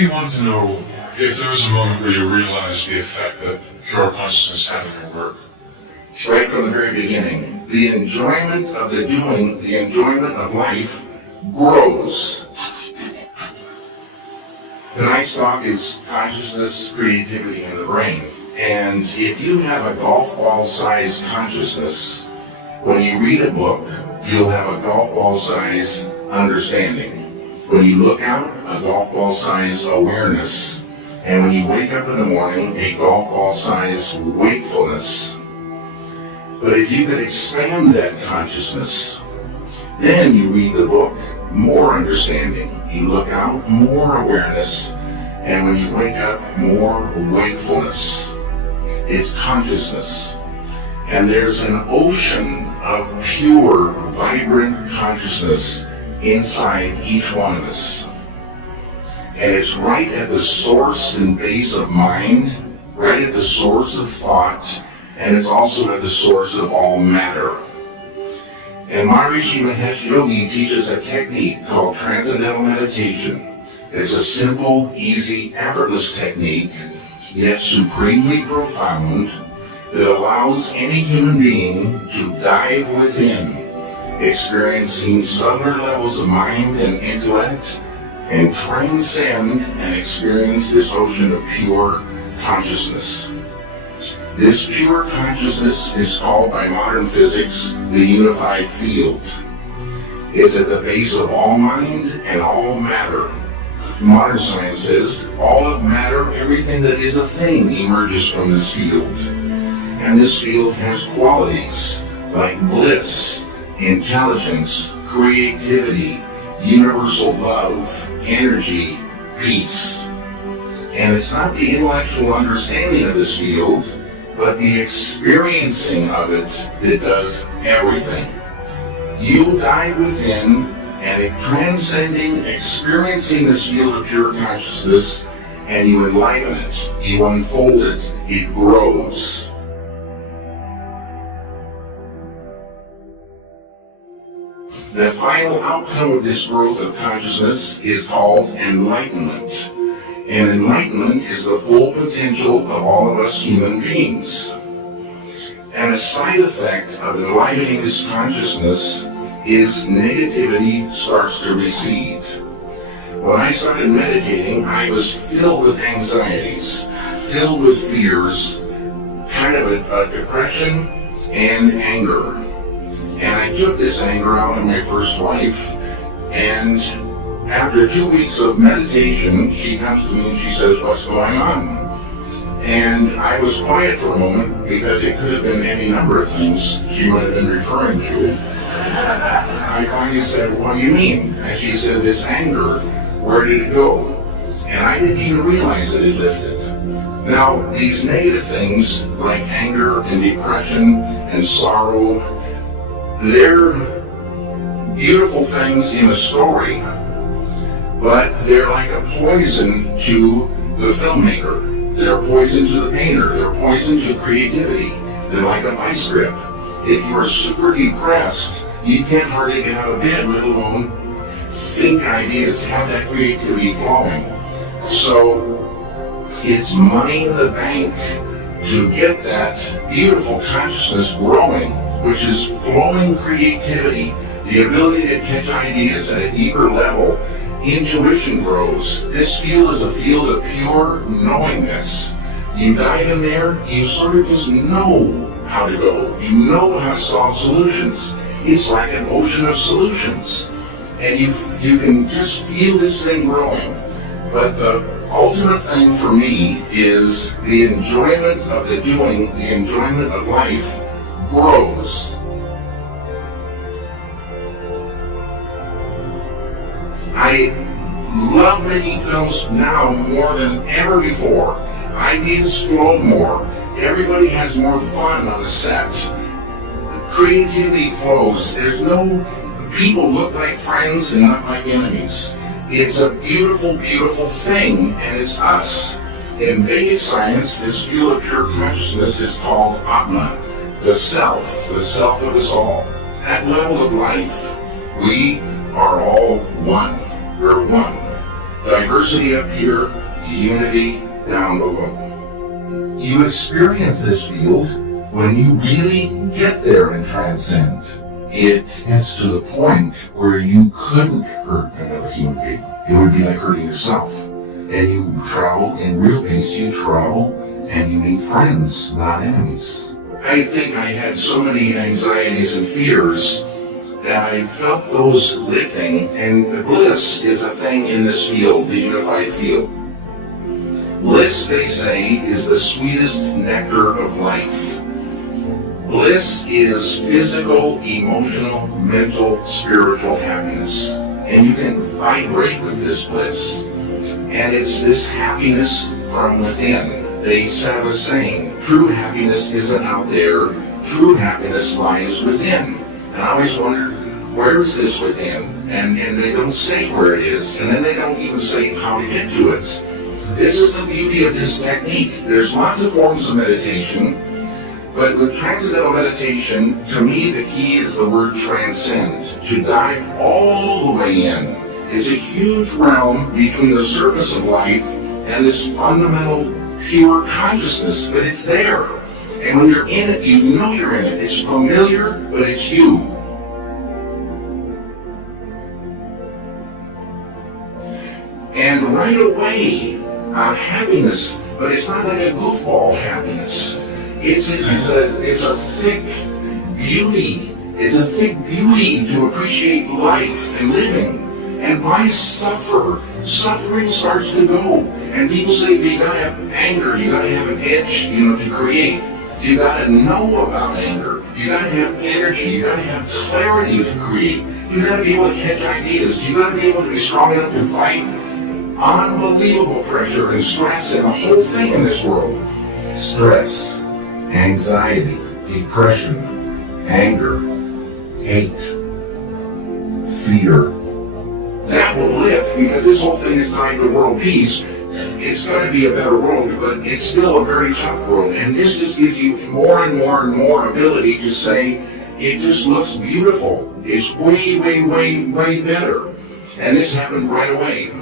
I want to know if there was a moment where you realized the effect that pure consciousness had on your work. Right from the very beginning, the enjoyment of the doing, the enjoyment of life grows. Tonight's talk is consciousness, creativity, and the brain. And if you have a golf ball-sized consciousness, when you read a book, you'll have a golf ball-sized understanding. When you look out, a golf ball-sized awareness. And when you wake up in the morning, a golf ball-sized wakefulness. But if you could expand that consciousness, then you read the book, more understanding. You look out, more awareness. And when you wake up, more wakefulness. It's consciousness. And there's an ocean of pure, vibrant consciousness inside each one of us. And it's right at the source and base of mind, right at the source of thought, and it's also at the source of all matter. And Maharishi Mahesh Yogi teaches a technique called transcendental meditation. It's a simple, easy, effortless technique, yet supremely profound, that allows any human being to dive within, experiencing subtler levels of mind and intellect, and transcend and experience this ocean of pure consciousness. This pure consciousness is called by modern physics the unified field. It's at the base of all mind and all matter. Modern science says all of matter, everything that is a thing, emerges from this field. And this field has qualities like bliss, intelligence, creativity, universal love, energy, peace. And it's not the intellectual understanding of this field, but the experiencing of it that does everything. You dive within and transcending, experiencing this field of pure consciousness, and you enliven it, you unfold it, it grows. The final outcome of this growth of consciousness is called enlightenment. And enlightenment is the full potential of all of us human beings. And a side effect of enlivening this consciousness is negativity starts to recede. When I started meditating, I was filled with anxieties, filled with fears, kind of a depression and anger. And I took this anger out on my first wife, and after 2 weeks of meditation, she comes to me and she says, "What's going on?" And I was quiet for a moment because it could have been any number of things she might have been referring to. I finally said, "What do you mean?" And she said, "This anger, where did it go?" And I didn't even realize that it lifted. Now, these negative things like anger and depression and sorrow, they're beautiful things in a story, but they're like a poison to the filmmaker. They're poison to the painter. They're poison to creativity. They're like a vice grip. If you're super depressed, you can't hardly get out of bed, let alone think ideas, have that creativity flowing. So it's money in the bank to get that beautiful consciousness growing, which is flowing creativity, the ability to catch ideas at a deeper level. Intuition grows. This field is a field of pure knowingness. You dive in there, you sort of just know how to go. You know how to solve solutions. It's like an ocean of solutions. And you can just feel this thing growing. But the ultimate thing for me is the enjoyment of the doing, the enjoyment of life grows. I love making films now more than ever before. Ideas flow more. Everybody has more fun on the set. Creativity flows. There's no people look like friends and not like enemies. It's a beautiful, beautiful thing, and it's us. In Vedic science, this field of pure consciousness is called Atma, the self of us all. At level of life, we are all one. We're one. Diversity up here, unity down below. You experience this field when you really get there and transcend. It gets to the point where you couldn't hurt another human being. It would be like hurting yourself. And you travel in real peace, you travel and you meet friends, not enemies. I think I had so many anxieties and fears that I felt those lifting, and bliss is a thing in this field, the unified field. Bliss, they say, is the sweetest nectar of life. Bliss is physical, emotional, mental, spiritual happiness. And you can vibrate with this bliss. And it's this happiness from within. They have a saying, true happiness isn't out there, true happiness lies within. And I always wondered, where is this within? And they don't say where it is, and then they don't even say how to get to it. This is the beauty of this technique. There's lots of forms of meditation, but with transcendental meditation, to me the key is the word transcend, to dive all the way in. It's a huge realm between the surface of life and this fundamental pure consciousness, but it's there. And when you're in it, you know you're in it. It's familiar, but it's you. And right away, happiness, but it's not like a goofball happiness. It's a thick beauty. It's a thick beauty to appreciate life and living. And why suffer? Suffering starts to go. And people say, you gotta have anger, you gotta have an edge, to create. You gotta know about anger. You gotta have energy, you gotta have clarity to create. You gotta be able to catch ideas. You gotta be able to be strong enough to fight unbelievable pressure and stress and the whole thing in this world. Stress, anxiety, depression, anger, hate, fear. That will lift, because this whole thing is tied to world peace. It's going to be a better world, but it's still a very tough world. And this just gives you more and more and more ability to say, it just looks beautiful. It's way, way, way, way better. And this happened right away.